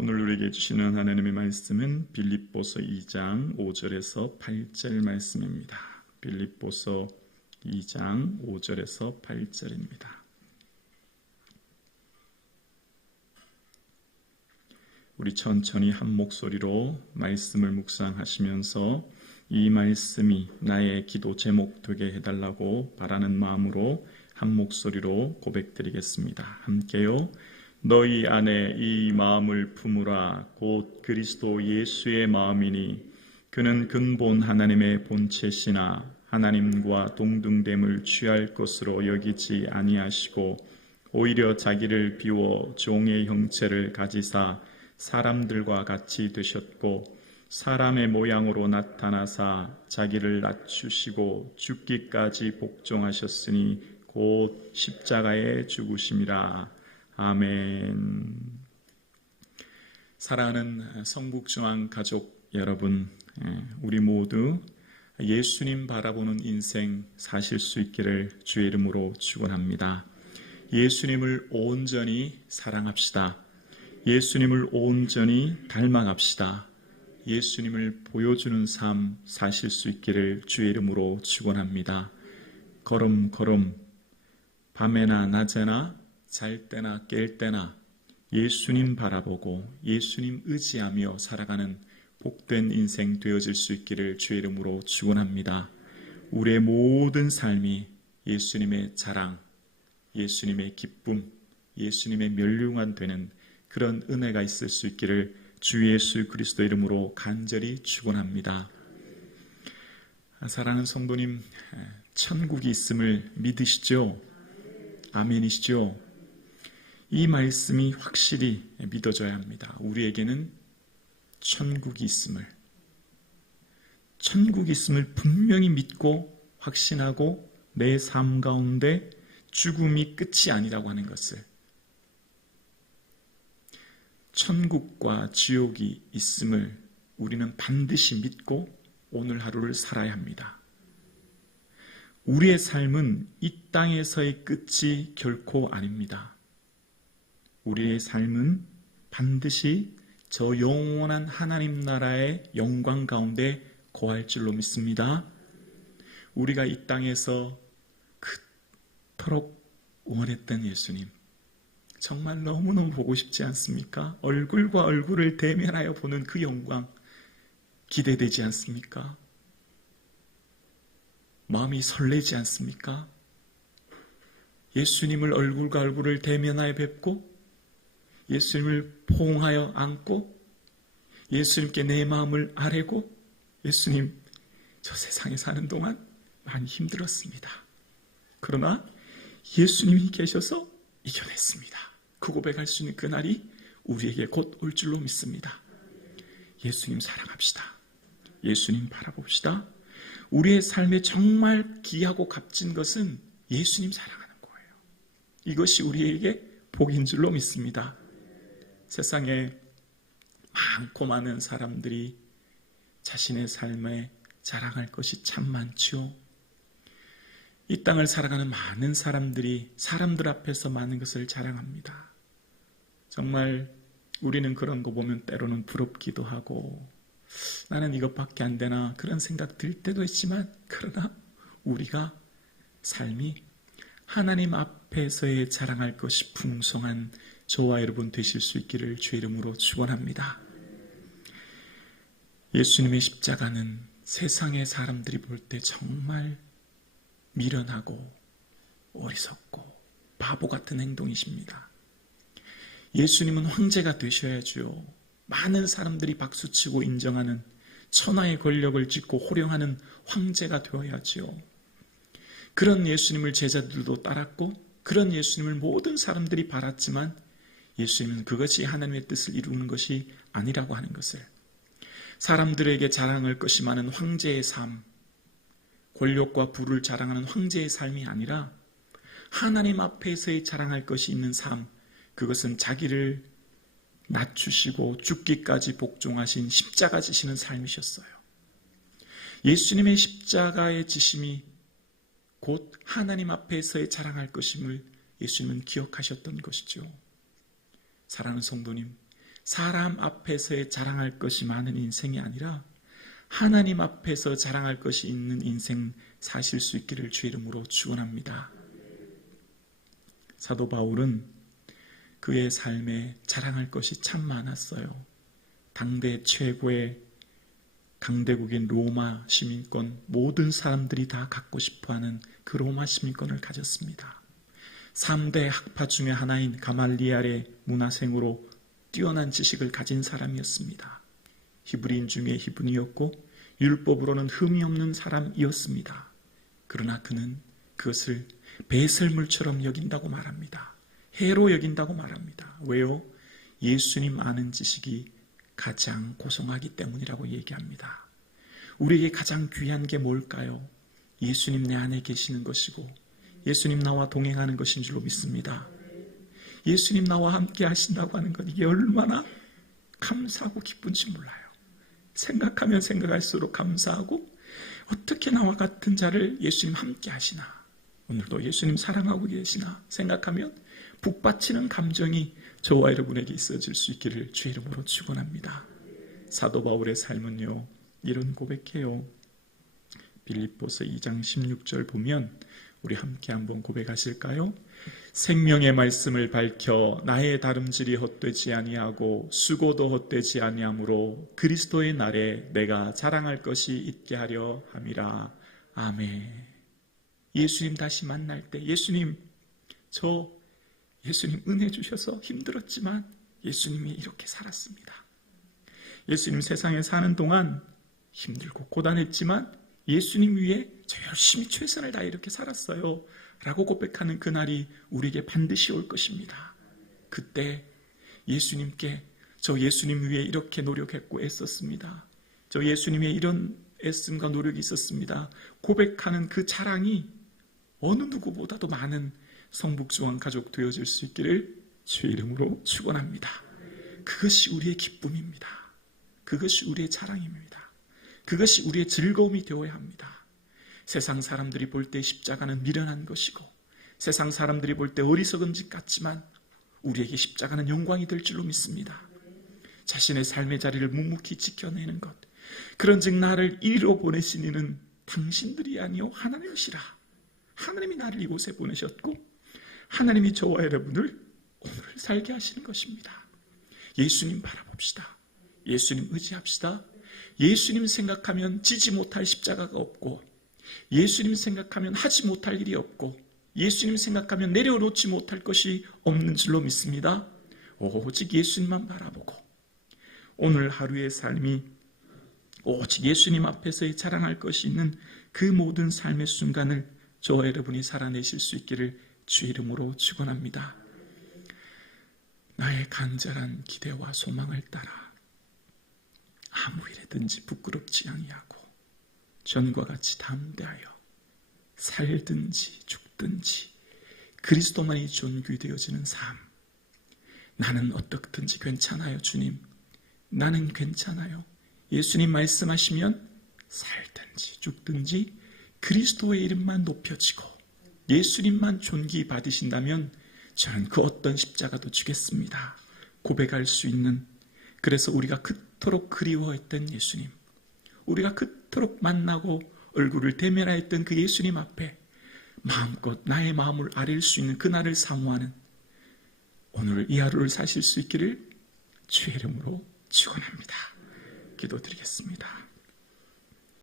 오늘 우리에게 주시는 하나님의 말씀은 빌립보서 2장 5절에서 8절 말씀입니다. 빌립보서 2장 5절에서 8절입니다. 우리 천천히 한 목소리로 말씀을 묵상하시면서 이 말씀이 나의 기도 제목 되게 해달라고 바라는 마음으로 한 목소리로 고백드리겠습니다. 함께요. 너희 안에 이 마음을 품으라. 곧 그리스도 예수의 마음이니 그는 근본 하나님의 본체시나 하나님과 동등됨을 취할 것으로 여기지 아니하시고 오히려 자기를 비워 종의 형체를 가지사 사람들과 같이 되셨고 사람의 모양으로 나타나사 자기를 낮추시고 죽기까지 복종하셨으니 곧 십자가에 죽으심이라. 아멘. 사랑하는 성북중앙 가족 여러분, 우리 모두 예수님 바라보는 인생 사실 수 있기를 주의 이름으로 축원합니다. 예수님을 온전히 사랑합시다. 예수님을 온전히 닮아갑시다. 예수님을 보여주는 삶 사실 수 있기를 주의 이름으로 축원합니다. 걸음걸음 밤에나 낮에나 잘 때나 깰 때나 예수님 바라보고 예수님 의지하며 살아가는 복된 인생 되어질 수 있기를 주의 이름으로 축원합니다. 우리의 모든 삶이 예수님의 자랑, 예수님의 기쁨, 예수님의 멸류관 되는 그런 은혜가 있을 수 있기를 주 예수 그리스도 이름으로 간절히 축원합니다. 사랑하는 성도님, 천국이 있음을 믿으시죠? 아멘이시죠? 이 말씀이 확실히 믿어져야 합니다. 우리에게는 천국이 있음을 분명히 믿고 확신하고 내 삶 가운데 죽음이 끝이 아니라고 하는 것을, 천국과 지옥이 있음을 우리는 반드시 믿고 오늘 하루를 살아야 합니다. 우리의 삶은 이 땅에서의 끝이 결코 아닙니다. 우리의 삶은 반드시 저 영원한 하나님 나라의 영광 가운데 거할 줄로 믿습니다. 우리가 이 땅에서 그토록 원했던 예수님, 정말 너무너무 보고 싶지 않습니까? 얼굴과 얼굴을 대면하여 보는 그 영광 기대되지 않습니까? 마음이 설레지 않습니까? 예수님을 얼굴과 얼굴을 대면하여 뵙고 예수님을 포옹하여 안고 예수님께 내 마음을 아뢰고, 예수님, 저 세상에 사는 동안 많이 힘들었습니다. 그러나 예수님이 계셔서 이겨냈습니다. 그 고백할 수 있는 그날이 우리에게 곧 올 줄로 믿습니다. 예수님 사랑합시다. 예수님 바라봅시다. 우리의 삶에 정말 귀하고 값진 것은 예수님 사랑하는 거예요. 이것이 우리에게 복인 줄로 믿습니다. 세상에 많고 많은 사람들이 자신의 삶에 자랑할 것이 참 많죠. 이 땅을 살아가는 많은 사람들이 사람들 앞에서 많은 것을 자랑합니다. 정말 우리는 그런 거 보면 때로는 부럽기도 하고 나는 이것밖에 안 되나 그런 생각 들 때도 있지만, 그러나 우리가 삶이 하나님 앞에서의 자랑할 것이 풍성한 저와 여러분 되실 수 있기를 주의 이름으로 축원합니다. 예수님의 십자가는 세상의 사람들이 볼 때 정말 미련하고 어리석고 바보 같은 행동이십니다. 예수님은 황제가 되셔야죠. 많은 사람들이 박수치고 인정하는 천하의 권력을 짓고 호령하는 황제가 되어야죠. 그런 예수님을 제자들도 따랐고 그런 예수님을 모든 사람들이 바랐지만 예수님은 그것이 하나님의 뜻을 이루는 것이 아니라고 하는 것을, 사람들에게 자랑할 것이 많은 황제의 삶, 권력과 부를 자랑하는 황제의 삶이 아니라 하나님 앞에서의 자랑할 것이 있는 삶, 그것은 자기를 낮추시고 죽기까지 복종하신 십자가 지시는 삶이셨어요. 예수님의 십자가의 지심이 곧 하나님 앞에서의 자랑할 것임을 예수님은 기억하셨던 것이죠. 사랑하는 성도님, 사람 앞에서의 자랑할 것이 많은 인생이 아니라 하나님 앞에서 자랑할 것이 있는 인생 사실 수 있기를 주 이름으로 축원합니다. 사도 바울은 그의 삶에 자랑할 것이 참 많았어요. 당대 최고의 강대국인 로마 시민권, 모든 사람들이 다 갖고 싶어하는 그 로마 시민권을 가졌습니다. 3대 학파 중에 하나인 가말리엘의 문화생으로 뛰어난 지식을 가진 사람이었습니다. 히브리인 중에 히브리였고 율법으로는 흠이 없는 사람이었습니다. 그러나 그는 그것을 배설물처럼 여긴다고 말합니다. 해로 여긴다고 말합니다. 왜요? 예수님 아는 지식이 가장 고성하기 때문이라고 얘기합니다. 우리에게 가장 귀한 게 뭘까요? 예수님 내 안에 계시는 것이고 예수님 나와 동행하는 것인 줄로 믿습니다. 예수님 나와 함께 하신다고 하는 것, 이게 얼마나 감사하고 기쁜지 몰라요. 생각하면 생각할수록 감사하고, 어떻게 나와 같은 자를 예수님 함께 하시나, 오늘도 예수님 사랑하고 계시나 생각하면 북받치는 감정이 저와 여러분에게 있어질 수 있기를 주 이름으로 축원합니다. 사도 바울의 삶은요, 이런 고백해요. 빌립보서 2장 16절 보면 우리 함께 한번 고백하실까요? 생명의 말씀을 밝혀 나의 다름질이 헛되지 아니하고 수고도 헛되지 아니하므로 그리스도의 날에 내가 자랑할 것이 있게 하려 함이라. 아멘. 예수님 다시 만날 때 예수님 은혜 주셔서 힘들었지만 예수님이 이렇게 살았습니다. 예수님 세상에 사는 동안 힘들고 고단했지만 예수님 위해 저 열심히 최선을 다해 이렇게 살았어요 라고 고백하는 그날이 우리에게 반드시 올 것입니다. 그때 예수님께 저 예수님 위해 이렇게 노력했고 애썼습니다. 저 예수님의 이런 애씀과 노력이 있었습니다. 고백하는 그 자랑이 어느 누구보다도 많은 성북중앙 가족 되어질 수 있기를 주의 이름으로 축원합니다. 그것이 우리의 기쁨입니다. 그것이 우리의 자랑입니다. 그것이 우리의 즐거움이 되어야 합니다. 세상 사람들이 볼 때 십자가는 미련한 것이고 세상 사람들이 볼 때 어리석은 짓 같지만 우리에게 십자가는 영광이 될 줄로 믿습니다. 자신의 삶의 자리를 묵묵히 지켜내는 것, 그런즉 나를 이리로 보내신 이는 당신들이 아니요 하나님이시라. 하나님이 나를 이곳에 보내셨고 하나님이 저와 여러분을 오늘 살게 하시는 것입니다. 예수님 바라봅시다. 예수님 의지합시다. 예수님 생각하면 지지 못할 십자가가 없고 예수님 생각하면 하지 못할 일이 없고 예수님 생각하면 내려놓지 못할 것이 없는 줄로 믿습니다. 오직 예수님만 바라보고 오늘 하루의 삶이 오직 예수님 앞에서의 자랑할 것이 있는 그 모든 삶의 순간을 저와 여러분이 살아내실 수 있기를 주 이름으로 축원합니다. 나의 간절한 기대와 소망을 따라 아무 일에든지 부끄럽지 아니하고 전과 같이 담대하여 살든지 죽든지 그리스도만이 존귀되어지는 삶. 나는 어떻든지 괜찮아요, 주님. 나는 괜찮아요. 예수님 말씀하시면 살든지 죽든지 그리스도의 이름만 높여지고 예수님만 존귀 받으신다면 저는 그 어떤 십자가도 주겠습니다. 고백할 수 있는, 그래서 우리가 그토록 그리워했던 예수님, 우리가 그토록 만나고 얼굴을 대면하였던 그 예수님 앞에 마음껏 나의 마음을 아릴 수 있는 그날을 사모하는 오늘 이 하루를 사실 수 있기를 주의 이름으로 축원합니다. 기도드리겠습니다.